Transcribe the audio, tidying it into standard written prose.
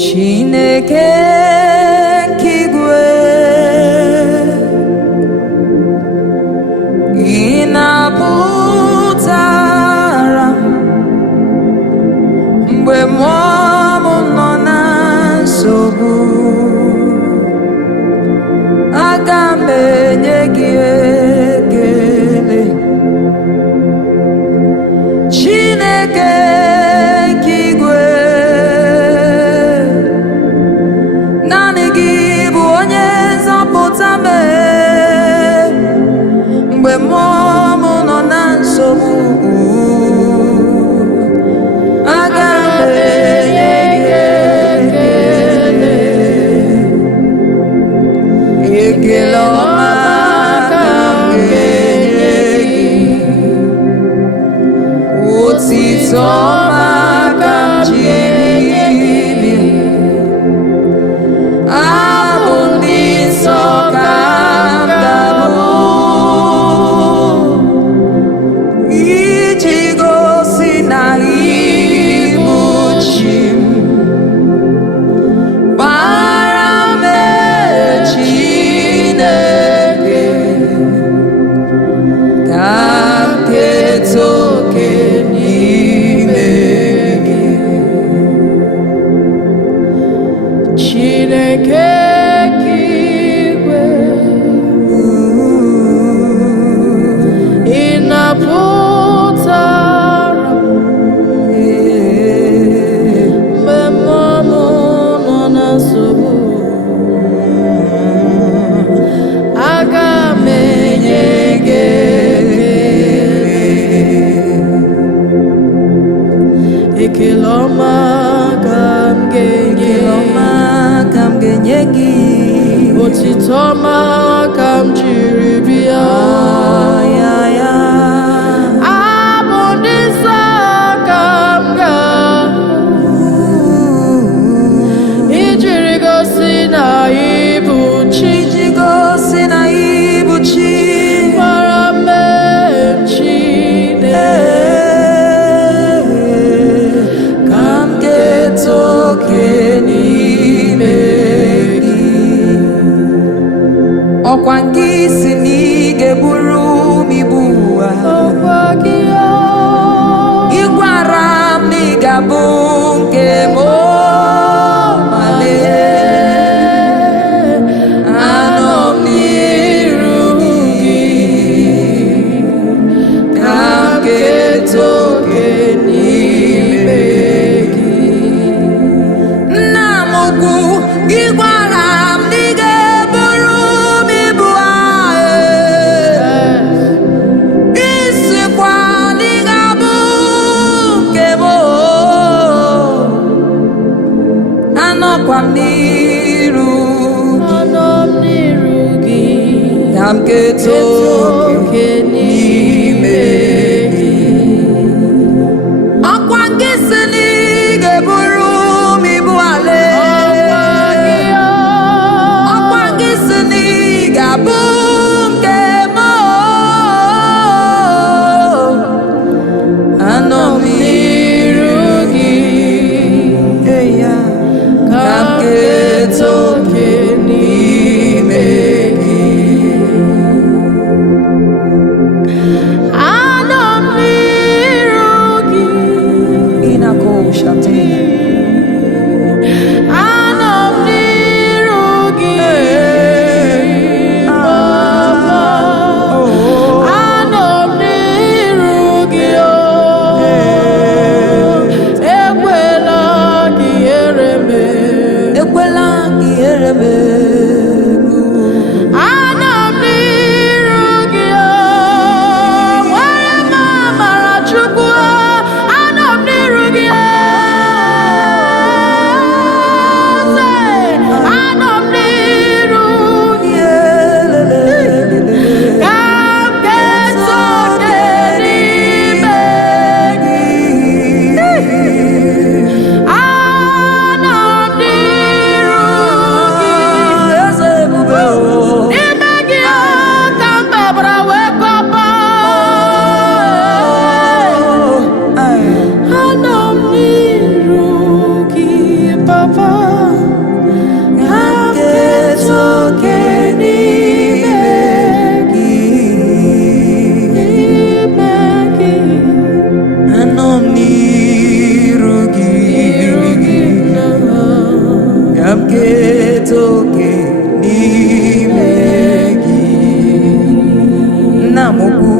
Chineke kigwe inaputara mgbe mmụọ m nọ na nsogbu aga m enye gị ekele Chineke kigwe naanị gị bụ onye nzọpụta m mgbe mmụọ m nọ na nsogbu aga m enye gị ekele ọma ka m ga-enye gị otito ọma ka m ji enye gị abụ ndị nsọ ka m ga-abụ iji gosi na ịbụ chi m gbara m Chineke ka m keta oke n'ime gị Chineke kigwe ịnapụtara mgbe mmụọ m nọ na nsogbu aga m enye gị ekele ọma ka m ga-enye gị otito ọma ka m jiri bịa abụ ndị nsọ ka m ijiri gosi na ịbụ chi gbara m Chineke ka m keta oke n'ime gị ọkwa gị si na ị ga-eburu m ibu ụwa ị gwara m na ị ga-abụ nke m anọ m n'iru gị ka m keta oke n'ime gị nna m ukwu gị gwara m na ị ga-eburu m ibu ị sịkwa na ị ga-abụ nke m anọkwa m n'iru gị ka m keta oke n'ime gị ọkwa gị si na ị ga-eburu m ibu ọkwa gị si na ị ga-abụ nke m anọ m n'iru gị ka m keta oke n'ime gị anọ m n'iru gị anọ m n'iru gị anọ m n'iru gị ekwela ka ihere mee anọ m n'iru gị nwere m amara Chukwu anọ m n'iru gị Mungu